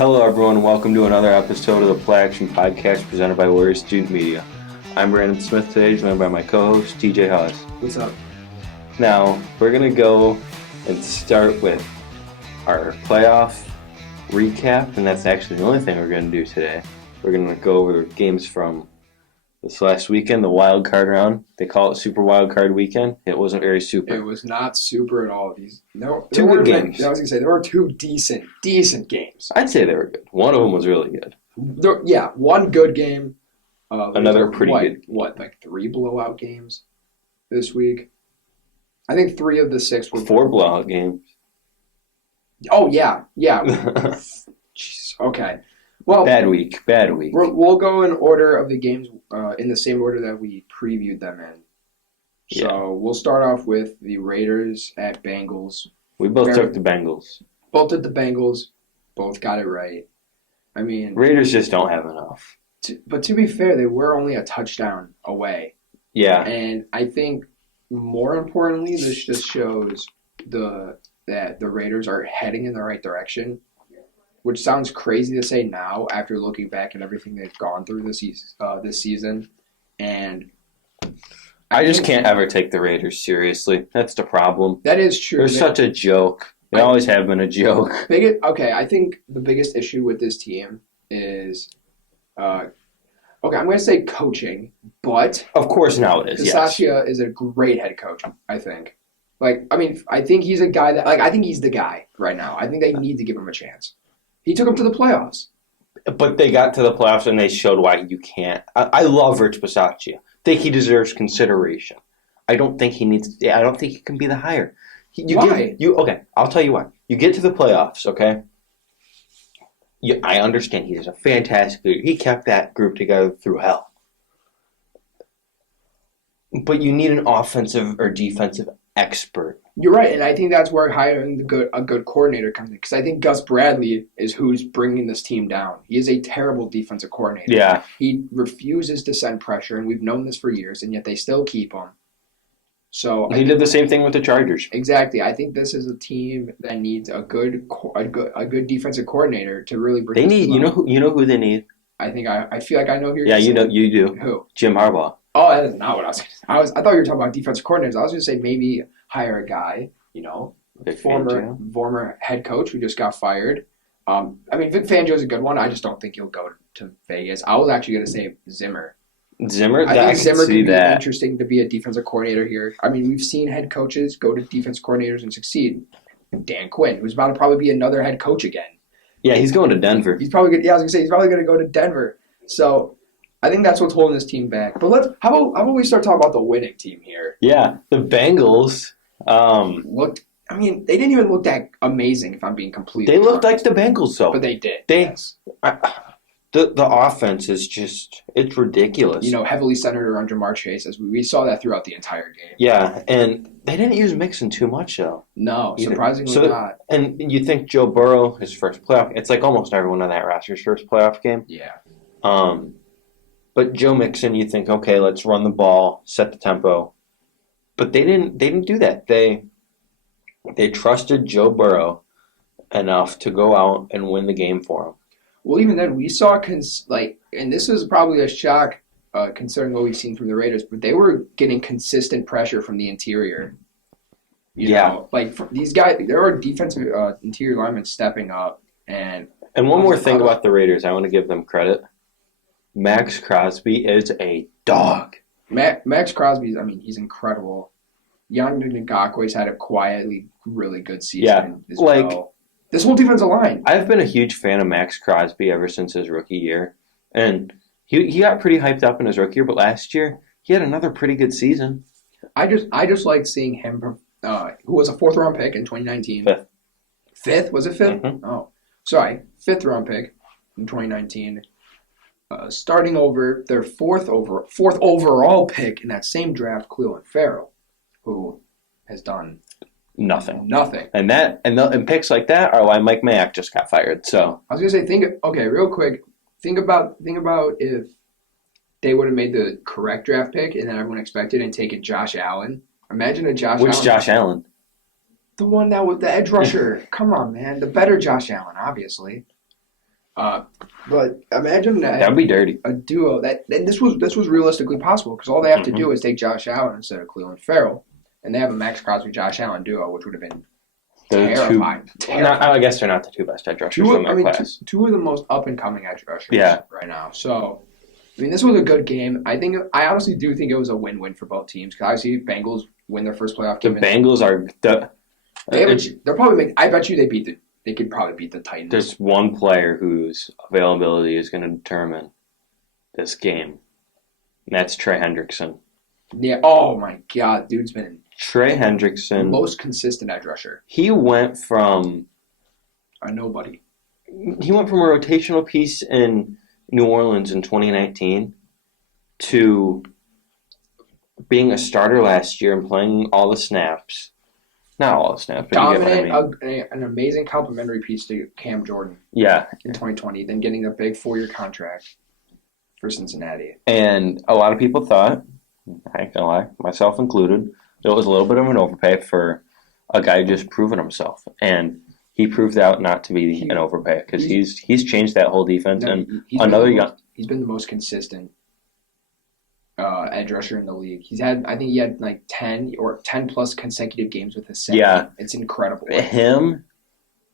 Hello, everyone, and welcome to another episode of the Play Action Podcast presented by Warrior Student Media. I'm Brandon Smith today, joined by my co-host, TJ Hawes. What's up? Now, we're going to go and start with our playoff recap, and that's actually the only thing we're going to do today. We're going to go over games from this last weekend, the wild card round. They call it Super Wild Card Weekend. It wasn't very super. It was not super at all. Two good games. I was going to say, there were two decent games. I'd say they were good. One of them was really good. One good game. Another pretty good. Like 3 blowout games this week? I think 3 of the 6 were 4 blowout games. Oh, yeah. Jeez, okay. Well, Bad week. We'll go in order of the games in the same order that we previewed them in. So We'll start off with the Raiders at Bengals. We both took the Bengals. Both did the Bengals. Both got it right. I mean, Raiders just don't have enough. But to be fair, they were only a touchdown away. Yeah. And I think more importantly, this just shows that the Raiders are heading in the right direction, which sounds crazy to say now after looking back at everything they've gone through this season. And I just can't ever take the Raiders seriously. That's the problem. That is true. They're such a joke. They always have been a joke. I think the biggest issue with this team is, I'm going to say coaching, but of course now it is. Bisaccia is a great head coach, I think. I think he's a guy I think he's the guy right now. I think they need to give him a chance. He took them to the playoffs. But they got to the playoffs and they showed why you can't. I love Rich Bisaccia. I think he deserves consideration. I don't think he can be the hire. Why? Okay, I'll tell you why. You get to the playoffs, okay? I understand he is a fantastic leader. He kept that group together through hell. But you need an offensive or defensive expert. You're right, and I think that's where hiring a good coordinator comes in. Because I think Gus Bradley is who's bringing this team down. He is a terrible defensive coordinator. Yeah. He refuses to send pressure, and we've known this for years, and yet they still keep him. So he did the same thing with the Chargers. Exactly. I think this is a team that needs a good defensive coordinator to really bring. They need. You know who they need. I think I feel like I know who you're. Yeah, you do. Who? Jim Harbaugh. Oh, that is not what I was. I thought you were talking about defensive coordinators. I was going to say maybe hire a guy, former head coach who just got fired. Vic Fangio is a good one. I just don't think he'll go to Vegas. I was actually going to say Zimmer. I think Zimmer could be interesting to be a defensive coordinator here. I mean, we've seen head coaches go to defensive coordinators and succeed. Dan Quinn, who's about to probably be another head coach again. Yeah, he's going to Denver. He's probably good. Yeah, I was going to say he's probably going to go to Denver. So I think that's what's holding this team back. But how about we start talking about the winning team here? Yeah, the Bengals looked. I mean, they didn't even look that amazing. If I'm being completely, they looked like the Bengals, though. But they did. Yes. The offense is it's ridiculous. Heavily centered around Jamar Chase, as we saw that throughout the entire game. Yeah, and they didn't use Mixon too much, though. No, surprisingly not. And you think Joe Burrow, his first playoff, it's like almost everyone on that roster's first playoff game. Yeah. But Joe Mixon, you think, okay, let's run the ball, set the tempo. But they didn't do that. They trusted Joe Burrow enough to go out and win the game for him. Well, even then, we saw, and this is probably a shock considering what we've seen from the Raiders, but they were getting consistent pressure from the interior. You know, these guys, there are defensive interior linemen stepping up. And one more thing about the Raiders, I want to give them credit. Max Crosby is a dog. Max Crosby, he's incredible. Yannick Ngakoue's had a quietly really good season as well. This whole defensive line. I've been a huge fan of Max Crosby ever since his rookie year. And he got pretty hyped up in his rookie year, but last year he had another pretty good season. I just like seeing him, who was a 4th-round pick in 2019. Fifth? Was it 5th? Mm-hmm. Oh, sorry. 5th-round pick in 2019. Starting over their 4th overall pick in that same draft, Clelin Ferrell, who has done Nothing. And picks like that are why Mike Mayock just got fired. So I was gonna say, real quick, think about if they would have made the correct draft pick and then everyone expected and taken Josh Allen. Imagine a Josh Allen. Which Josh Allen? The one that was the edge rusher. Come on, man. The better Josh Allen, obviously. But imagine That would be dirty. a duo that and this was realistically possible because all they have to do is take Josh Allen instead of Cleveland Farrell, and they have a Max Crosby Josh Allen duo, which would have been terrifying. I guess they're not the two best edge rushers in their class. Two of the most up and coming edge rushers right now. So, I mean, this was a good game. I honestly do think it was a win-win for both teams because obviously Bengals win their first playoff game. The Bengals are they're probably I bet you they could probably beat the Titans. There's one player whose availability is going to determine this game, and that's Trey Hendrickson. Yeah. Oh my God, dude's been Trey Hendrickson, most consistent edge rusher. He went from a nobody. He went from a rotational piece in New Orleans in 2019 to being a starter last year and playing all the snaps. Not all the snaps, but dominant, you get what I mean. An amazing complimentary piece to Cam Jordan. Yeah. In 2020, then getting a big 4-year contract for Cincinnati. And a lot of people thought, I ain't gonna lie, myself included, it was a little bit of an overpay for a guy just proving himself. And he proved out not to be an overpay because he's changed that whole defense. He's been the most consistent edge rusher in the league. I think he had like 10 plus consecutive games with his set. Yeah. It's incredible. Him,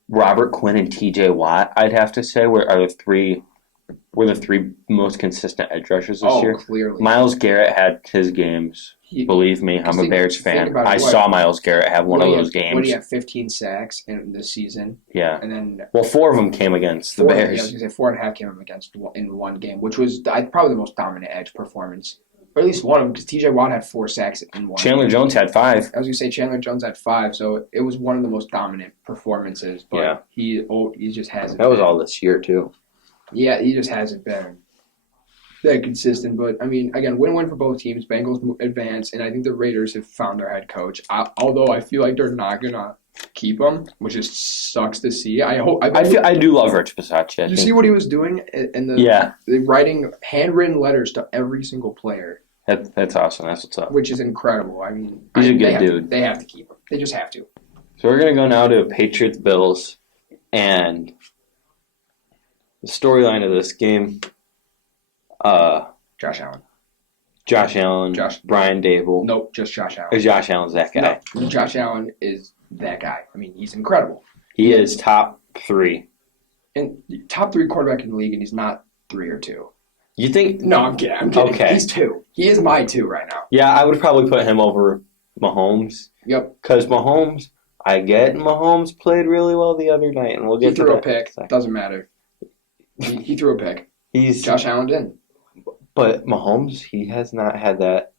Robert Quinn, and TJ Watt, I'd have to say, were the three most consistent edge rushers this year. Clearly. Myles Garrett had his games. Believe me, I'm a Bears fan. I saw Myles Garrett have one of those games. What, he had 15 sacks in this season? Yeah. And then 4 of them came against the Bears. Yeah, I was going to say 4.5 came up against in one game, which was probably the most dominant edge performance. Or at least one of them, because TJ Watt had 4 sacks in one. Chandler Jones had 5. I was going to say Chandler Jones had 5, so it was one of the most dominant performances. But he just hasn't. That was all this year too. Yeah, he just hasn't been that consistent. But, I mean, again, win-win for both teams. Bengals advance, and I think the Raiders have found their head coach. Although I feel like they're not going to keep him, which just sucks to see. I do love Rich Bisaccia. Did you see what he was doing in the writing handwritten letters to every single player? That's awesome. That's what's up. Which is incredible. I mean, he's a good dude. They have to keep him. They just have to. So we're going to go now to Patriots Bills, and the storyline of this game. Josh Allen. Brian Dable. Nope, just Josh Allen. Or Josh Allen's that guy. No, Josh Allen is that guy. I mean, he's incredible. He is top 3. And top 3 quarterback in the league, and he's not 3 or 2. You think? No, I'm kidding. Okay. He's 2. He is my 2 right now. Yeah, I would probably put him over Mahomes. Yep. Because Mahomes played really well the other night, and we'll get to that. He threw a pick. Doesn't matter. He threw a pick. Josh Allen didn't. But Mahomes, he has not had that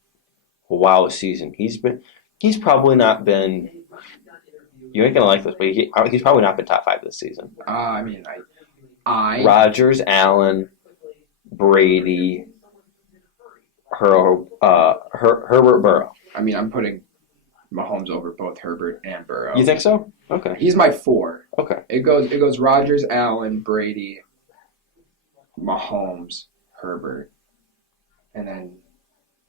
wow season. He's probably not been. You ain't gonna like this, but he's probably not been top 5 this season. I mean, Rodgers, Allen, Brady, Herbert, Burrow. I mean, I'm putting Mahomes over both Herbert and Burrow. You think so? Okay. He's my 4. Okay. It goes Rodgers, Allen, Brady, Mahomes, Herbert, and then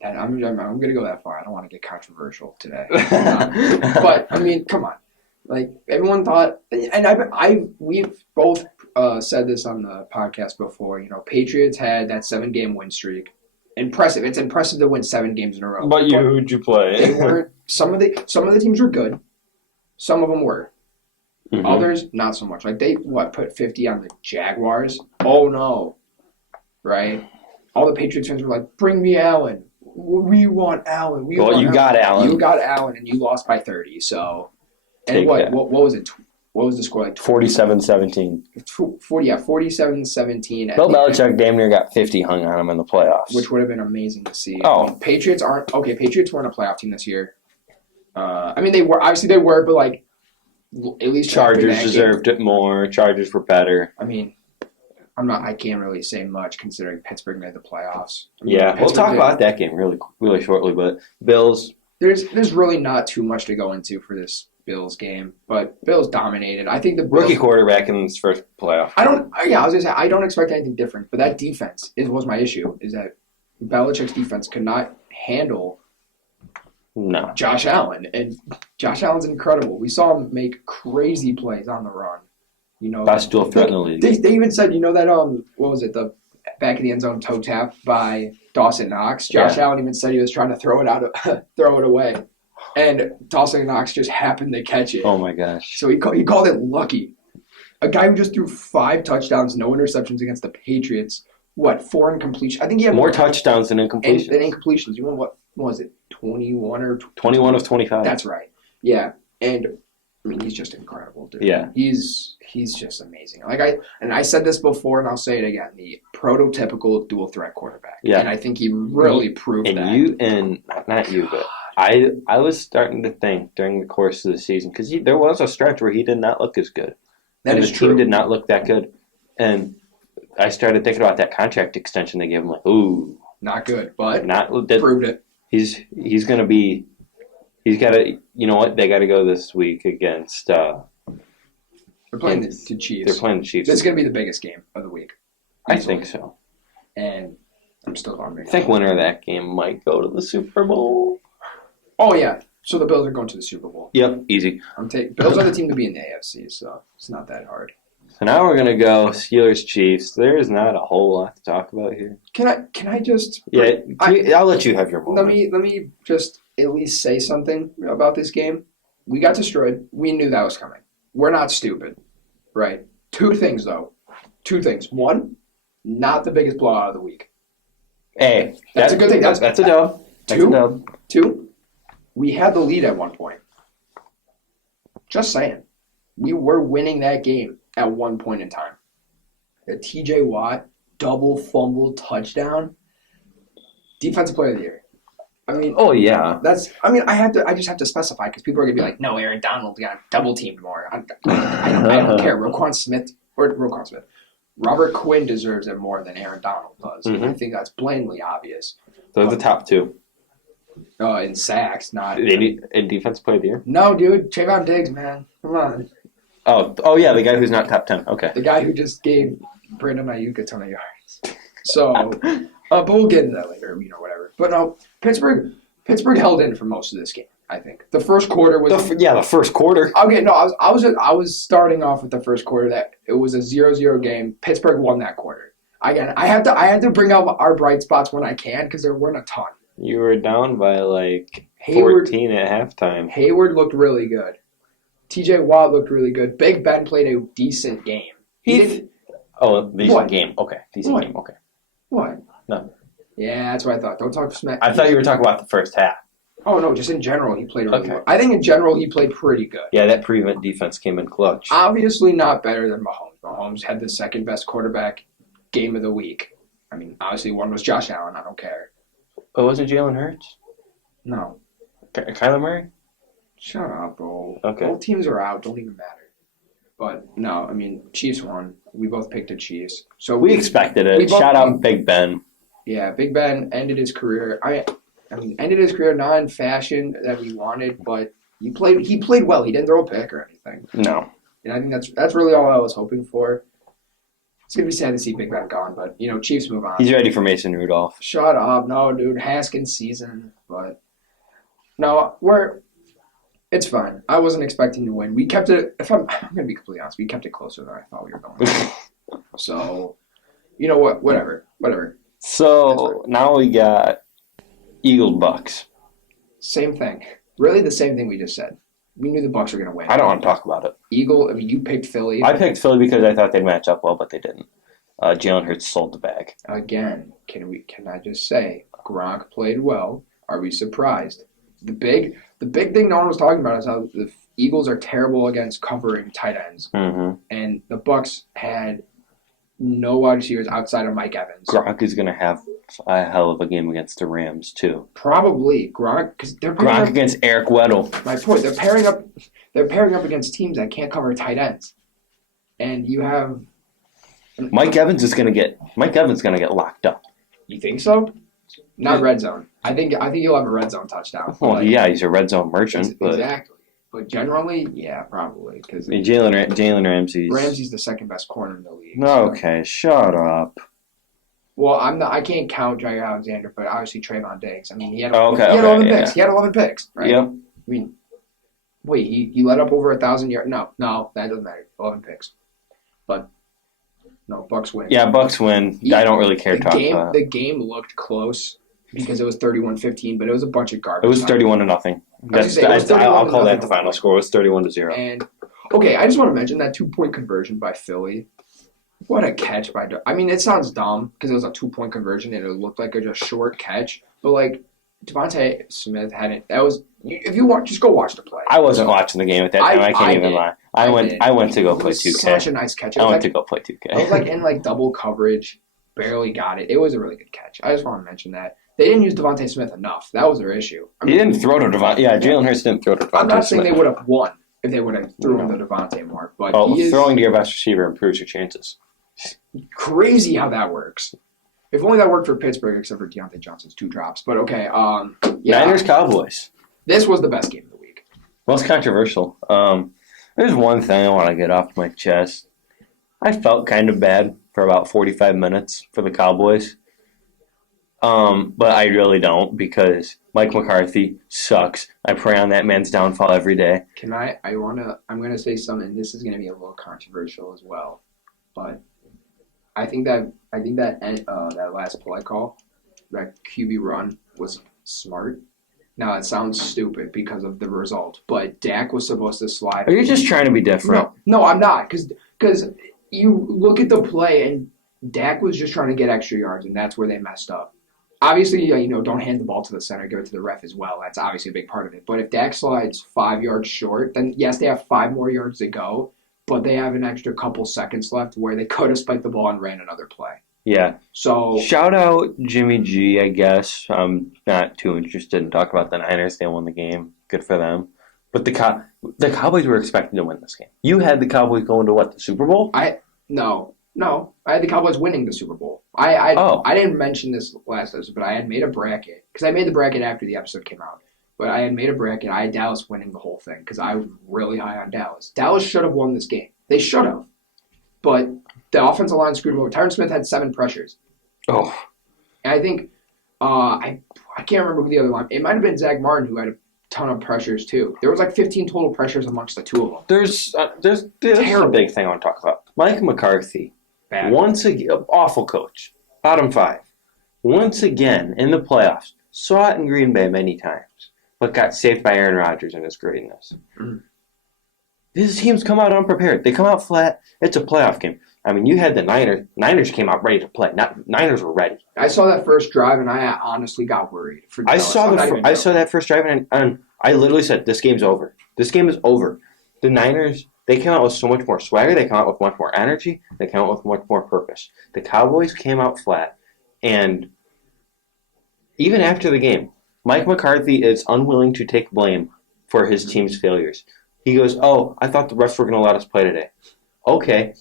I'm gonna go that far. I don't want to get controversial today, but I mean, come on. Like everyone thought, and we've both said this on the podcast before. You know, Patriots had that 7-game win streak. Impressive. It's impressive to win 7 games in a row. But who'd you play? They weren't. Some of the teams were good. Some of them were. Mm-hmm. Others not so much. Like they put 50 on the Jaguars. Oh no, right? All the Patriots fans were like, "Bring me Allen. We want Allen. Got Allen. You got Allen, and you lost by 30. So, and what was it? What was the score like? 47-17. 47-17. Bill Belichick damn near got 50 hung on him in the playoffs, which would have been amazing to see. Oh, I mean, Patriots weren't a playoff team this year. I mean, they were, but like at least Chargers deserved it more. Chargers were better. I mean, I can't really say much considering Pittsburgh made the playoffs. We'll talk about that game really, really shortly. But Bills, there's really not too much to go into for this Bills game, but Bills dominated. I think the Bills, rookie quarterback in his first playoff. I was gonna say I don't expect anything different, but that defense was my issue. Is that Belichick's defense could not handle Josh Allen, and Josh Allen's incredible. We saw him make crazy plays on the run. Best dual threat in the league. They even said, that what was it, the back of the end zone toe tap by Dawson Knox. Josh Allen even said he was trying to throw it away, and Dawson Knox just happened to catch it. Oh my gosh! So he called it lucky. A guy who just threw 5 touchdowns, no interceptions against the Patriots. What, 4 incompletions? I think he had more touchdowns than incompletions. Than incompletions. You won what was it? 21 or 21 of 25. That's right. Yeah, and I mean he's just incredible, dude. Yeah, he's just amazing. I said this before, and I'll say it again: the prototypical dual threat quarterback. Yeah, and I think he really proved that. Not you, but I was starting to think during the course of the season because there was a stretch where he did not look as good. That is true. The team did not look that good, and I started thinking about that contract extension they gave him. Like, ooh, not good, but proved it. He's going to be. He's got to. You know what? They got to go this week against. They're playing the Chiefs. They're playing the Chiefs. This is going to be the biggest game of the week. I think so. And I'm still hungry. I think winner of that game might go to the Super Bowl. Oh yeah. So the Bills are going to the Super Bowl. Yep, easy. Bills are the team to be in the AFC, so it's not that hard. So now we're gonna go Steelers Chiefs. There's not a whole lot to talk about here. Can I just? Yeah, I'll let you have your moment. Let me just at least say something about this game. We got destroyed. We knew that was coming. We're not stupid, right? 2 things though. 2 things. 1, not the biggest blowout of the week. Hey, that's a good thing. That's a dub. That's a dub. 2, we had the lead at one point. Just saying. We were winning that game at one point in time. The TJ Watt double fumble touchdown. Defensive player of the year. I mean, oh yeah. I just have to specify because people are gonna be like, no, Aaron Donald got double teamed more. I don't care. Robert Quinn deserves it more than Aaron Donald does. Mm-hmm. I think that's blatantly obvious. Those are the top 2. In sacks, not in defensive player of the year. No, dude, Trayvon Diggs, man, come on. Oh yeah, the guy who's not top 10. Okay. The guy who just gave Brandon Ayuk a ton of yards. So, but we'll get into that later. Whatever. But no, Pittsburgh held in for most of this game. I think the first quarter was the first quarter. Okay, no, I was starting off with the first quarter that it was a 0-0 game. Pittsburgh won that quarter. Again, I had to bring out our bright spots when I can because there weren't a ton. You were down by 14 at halftime. Hayward looked really good. TJ Watt looked really good. Big Ben played a decent game. Decent game. Okay. Decent game. Okay. What? No. Yeah, that's what I thought. Don't talk smack. I thought you were talking about the first half. Oh, no, just in general, he played really well. I think in general, he played pretty good. Yeah, that prevent defense came in clutch. Obviously not better than Mahomes. Mahomes had the second best quarterback game of the week. I mean, obviously one was Josh Allen. I don't care. Oh, wasn't Jalen Hurts? No. Kyler Murray? Shut up, bro. Okay. Both teams are out. Don't even matter. But, no, I mean, Chiefs won. We both picked the Chiefs. So we expected it. Shout out Big Ben. Yeah, Big Ben ended his career. Ended his career not in fashion that we wanted, but he played well. He didn't throw a pick or anything. No. And I think that's really all I was hoping for. It's going to be sad to see Big Ben gone, but, Chiefs move on. He's ready for Mason Rudolph. Shut up. No, dude. Haskins season. But, no, it's fine. I wasn't expecting to win. We kept it, I'm going to be completely honest, we kept it closer than I thought we were going. So, you know what? Whatever. So, now we got Eagles-Bucks. Same thing. Really the same thing we just said. We knew the Bucks were going to win. I don't want to talk about it. You picked Philly. I picked Philly because I thought they'd match up well, but they didn't. Jalen Hurts sold the bag. Again, can I just say, Gronk played well. Are we surprised? The big thing no one was talking about is how the Eagles are terrible against covering tight ends. Mm-hmm. And the Bucks had no wide receivers outside of Mike Evans. Gronk is going to have a hell of a game against the Rams, too. Probably. Gronk, because they're Gronk against Eric Weddle. My point, they're pairing up against teams that can't cover tight ends. And you have Mike Evans is going to get locked up. You think so? Not red zone. I think he'll have a red zone touchdown. Well, yeah, he's a red zone merchant. Exactly. But generally, yeah, probably. Because Jalen Ramsey. Ramsey's the second best corner in the league. Okay, shut up. Well, I can't count Jair Alexander, but obviously Trayvon Diggs. I mean, he had 11 picks. He had 11 picks, right? Yep. I mean, wait, he let up over 1,000 yards. No, that doesn't matter. 11 picks. but no, Bucks win. Yeah, Bucks win. I don't really care to talk about it. The game looked close because it was 31-15, but it was a bunch of garbage. It was 31-0. I'll call that the final score. It was 31-0. And okay, I just want to mention that 2-point conversion by Philly. What a catch by! I mean, it sounds dumb because it was a 2-point conversion and it looked like a just short catch, but like Devontae Smith hadn't. That was if you want, just go watch the play. I wasn't watching the game at that time. I can't even lie. I went to go play 2K. Such a nice catch. I went to go play 2K. It was like in like double coverage, barely got it. It was a really good catch. I just want to mention that. They didn't use Devontae Smith enough. That was their issue. He didn't throw to Devontae. Yeah, Jalen Hurts didn't throw to Devontae Smith. I'm not saying they would have won if they would have thrown the Devontae more. But throwing to your best receiver improves your chances. Crazy how that works. If only that worked for Pittsburgh, except for Deontay Johnson's 2 drops. But okay, Niners Cowboys. This was the best game of the week. Most controversial. There's one thing I want to get off my chest. I felt kind of bad for about 45 minutes for the Cowboys. But I really don't because Mike McCarthy sucks. I pray on that man's downfall every day. I'm gonna say something. This is gonna be a little controversial as well, but I think that that last play call, that QB run was smart. Now it sounds stupid because of the result, but Dak was supposed to slide. Are you just trying to be different? No, I'm not, because you look at the play and Dak was just trying to get extra yards, and that's where they messed up. Obviously, don't hand the ball to the center, give it to the ref as well. That's obviously a big part of it. But if Dak slides 5 yards short, then yes, they have 5 more yards to go, but they have an extra couple seconds left where they could have spiked the ball and ran another play. Yeah. So shout out Jimmy G, I guess. I'm not too interested in talking about the Niners. They won the game. Good for them. But the Cowboys were expected to win this game. You had the Cowboys going to what, the Super Bowl? No, I had the Cowboys winning the Super Bowl. I didn't mention this last episode, but I had made a bracket because I made the bracket after the episode came out. But I had made a bracket. I had Dallas winning the whole thing because I was really high on Dallas. Dallas should have won this game. They should have, but the offensive line screwed them over. Tyron Smith had 7 pressures. Oh, and I think I can't remember who the other line. It might have been Zach Martin who had a ton of pressures too. There was like 15 total pressures amongst the 2 of them. There's a big thing I want to talk about. Mike McCarthy. Bad. Once again, awful coach. Bottom 5. Once again, in the playoffs. Saw it in Green Bay many times, but got saved by Aaron Rodgers and his greatness. Mm. These teams come out unprepared. They come out flat. It's a playoff game. I mean, you had the Niners. Niners came out ready to play. Niners were ready. I saw that first drive, and I honestly got worried. I saw that first drive, and I literally said, this game's over. This game is over. The Niners, they came out with so much more swagger. They came out with much more energy. They came out with much more purpose. The Cowboys came out flat, and even after the game, Mike McCarthy is unwilling to take blame for his team's failures. He goes, I thought the refs were going to let us play today. Okay.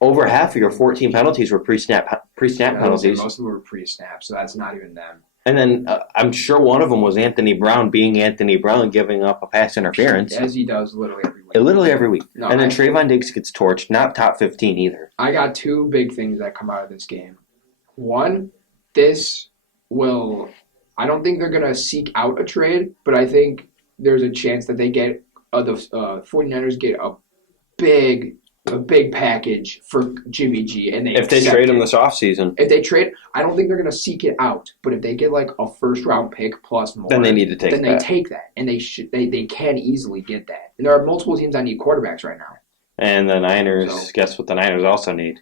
Over half of your 14 penalties were pre-snap penalties. Most of them were pre-snap, so that's not even them. And then I'm sure one of them was Anthony Brown being Anthony Brown, giving up a pass interference. As he does literally every week. Literally every week. No, and then Trayvon Diggs gets torched, not top 15 either. I got 2 big things that come out of this game. One, I don't think they're going to seek out a trade, but I think there's a chance that they get, the 49ers get a big package for Jimmy G. And if they trade him this offseason. If they trade, I don't think they're going to seek it out. But if they get like a first-round pick plus more, then they need to take that. Then they take that. And they can easily get that. And there are multiple teams that need quarterbacks right now. And the Niners, guess what the Niners also need?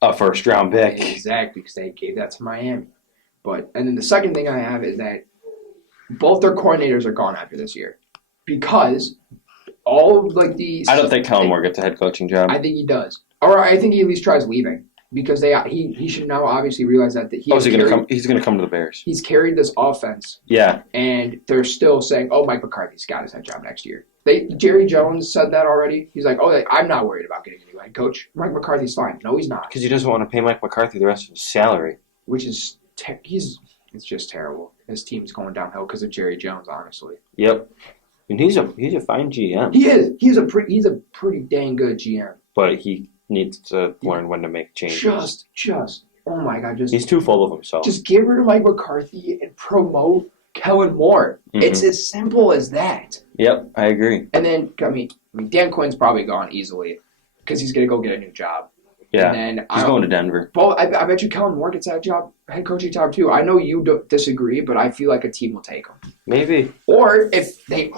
A first-round pick. Exactly, because they gave that to Miami. And then the second thing I have is that both their coordinators are gone after this year. Because all of like these... I don't think Kellen Moore gets a head coaching job. I think he does. Or I think he at least tries leaving. Because he should now obviously realize that he's going to come to the Bears. He's carried this offense. Yeah. And they're still saying, Mike McCarthy's got his head job next year. Jerry Jones said that already. He's like, I'm not worried about getting a new head coach. Mike McCarthy's fine. No, he's not. Because he doesn't want to pay Mike McCarthy the rest of his salary. Which is... it's just terrible. His team's going downhill because of Jerry Jones, honestly. Yep. And he's a fine GM. He is. He's a pretty dang good GM. But he needs to learn when to make changes. Just oh my God, he's too full of himself. Just get rid of Mike McCarthy and promote Kellen Moore. Mm-hmm. It's as simple as that. Yep, I agree. And then I mean Dan Quinn's probably gone easily. because he's going to go get a new job. Yeah, and then he's going to Denver. Well, I bet you Kellen Moore gets that job, head coaching job too. I know you don't disagree, but I feel like a team will take him. Maybe. Or if they,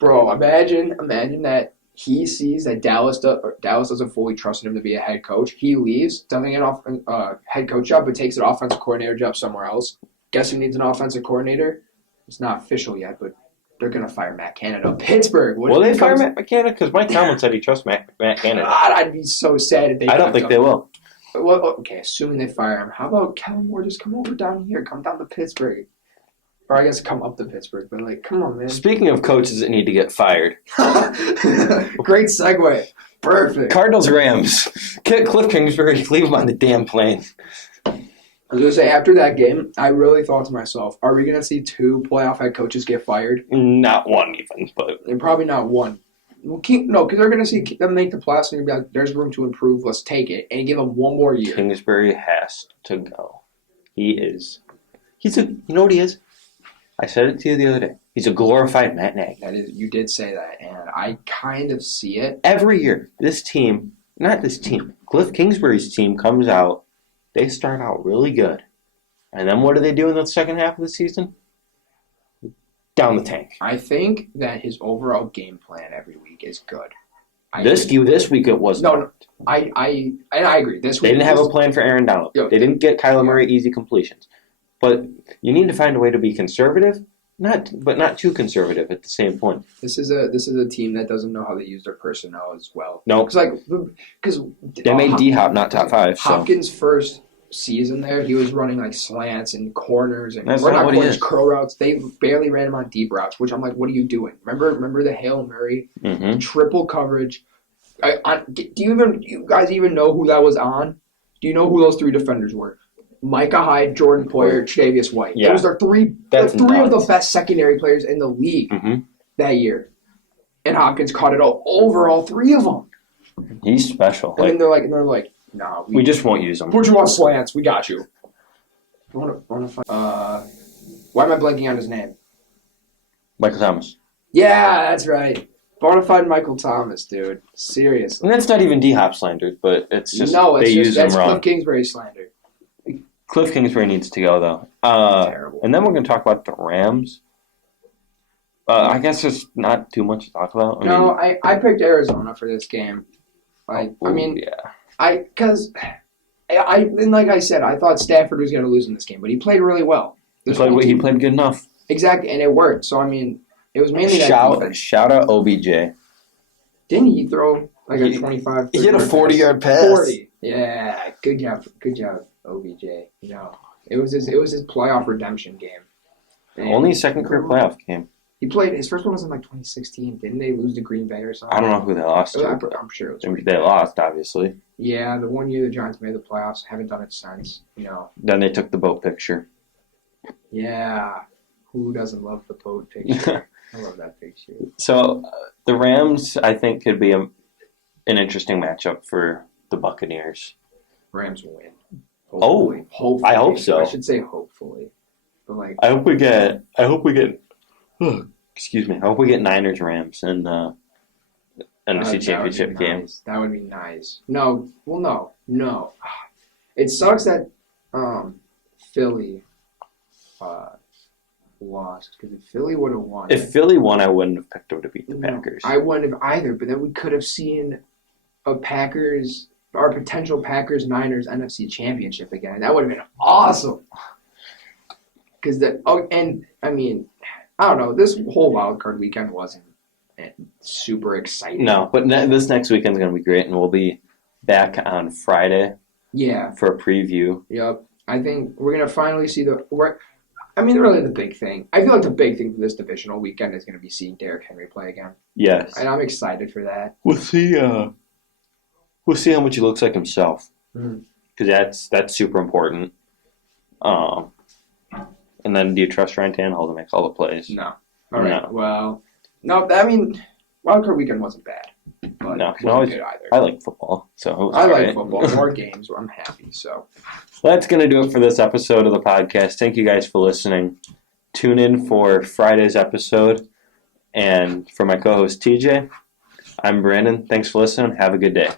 imagine that he sees that Dallas doesn't fully trust him to be a head coach. He leaves, doesn't get an head coach job, but takes an offensive coordinator job somewhere else. Guess who needs an offensive coordinator? It's not official yet, but they're going to fire Matt Canada. Pittsburgh. Will they fire Matt Canada? Because Mike Tomlin said he trusts Matt Canada. God, I'd be so sad if they. I don't think they will. Well, okay, assuming they fire him, how about Kellen Moore just come over down here, come down to Pittsburgh? Or I guess come up to Pittsburgh, but come on, man. Speaking of coaches that need to get fired. Great segue. Perfect. Cardinals-Rams. Cliff Kingsbury, leave him on the damn plane. I was going to say, after that game, I really thought to myself, are we going to see 2 playoff head coaches get fired? Not one even, but... And probably not one. No, because they're going to see them make the playoffs and be like, there's room to improve, let's take it, and give them one more year. Kingsbury has to go. You know what he is? I said it to you the other day. He's a glorified Matt Nagy. You did say that, and I kind of see it. Every year, Cliff Kingsbury's team comes out, they start out really good. And then what do they do in the second half of the season? Down the tank. I think that his overall game plan every week is good. This week it was no. I agree. This week they didn't have a plan for Aaron Donald. They didn't get Kyler Murray easy completions. But you need to find a way to be conservative, but not too conservative at the same point. This is a team that doesn't know how to use their personnel as well. No, because they made D-Hop not top 5. Hopkins' first season there, he was running like slants and corners and curl routes. They barely ran him on deep routes, which I'm like, what are you doing? Remember the Hail Murray triple coverage? Do you guys even know who that was on? Do you know who those 3 defenders were? Micah Hyde, Jordan Poyer, Tre'Davious White. Yeah. Those are 3 of the best secondary players in the league that year. And Hopkins caught it over all 3 of them. He's special. And then they're like, nah, we just won't use him. Put you on slants, we got you. Why am I blanking on his name? Michael Thomas. Yeah, that's right. Bonafide Michael Thomas, dude. Seriously. And that's not even D-Hop slander, but it's just they use him wrong. Cliff Kingsbury slander. Cliff Kingsbury needs to go, though. Terrible. And then we're going to talk about the Rams. I guess there's not too much to talk about. I picked Arizona for this game. Like I said, I thought Stafford was going to lose in this game, but he played really well. He played good enough. Exactly, and it worked. So, it was mainly Shout out OBJ. Didn't he throw like a 25? He hit a 40-yard pass. 40. Yeah, good job, OBJ. It was his playoff redemption game. And only his second career playoff game. He played his first one was in 2016. Didn't they lose to Green Bay or something? I don't know who they lost to. I'm sure it was they lost, obviously. Yeah, the one year the Giants made the playoffs, haven't done it since. Then they took the boat picture. Yeah, who doesn't love the boat picture? I love that picture. So the Rams, I think, could be an interesting matchup for the Buccaneers. Rams will win. Hopefully. I hope so. I should say hopefully, but I hope we get. Excuse me. I hope we get Niners Rams in the NFC Championship game. That would be nice. No. It sucks that Philly lost, because if Philly would have won. If Philly won, I wouldn't have picked them to beat the Packers. I wouldn't have either, but then we could have seen a potential Packers-Niners NFC Championship again. That would have been awesome. I don't know. This whole wild card weekend wasn't super exciting. No, but this next weekend is going to be great, and we'll be back on Friday. Yeah. For a preview. Yep. I think we're going to finally see really the big thing. I feel like the big thing for this divisional weekend is going to be seeing Derrick Henry play again. Yes. And I'm excited for that. We'll see how much he looks like himself. Because that's super important. And then, do you trust Ryan Tannehill to make all the plays? No. All right. No. Well, no. Wild card weekend wasn't bad. But no, it wasn't good either. I like football, so I like football. More games, I'm happy. So that's gonna do it for this episode of the podcast. Thank you guys for listening. Tune in for Friday's episode, and for my co-host TJ, I'm Brandon. Thanks for listening. Have a good day.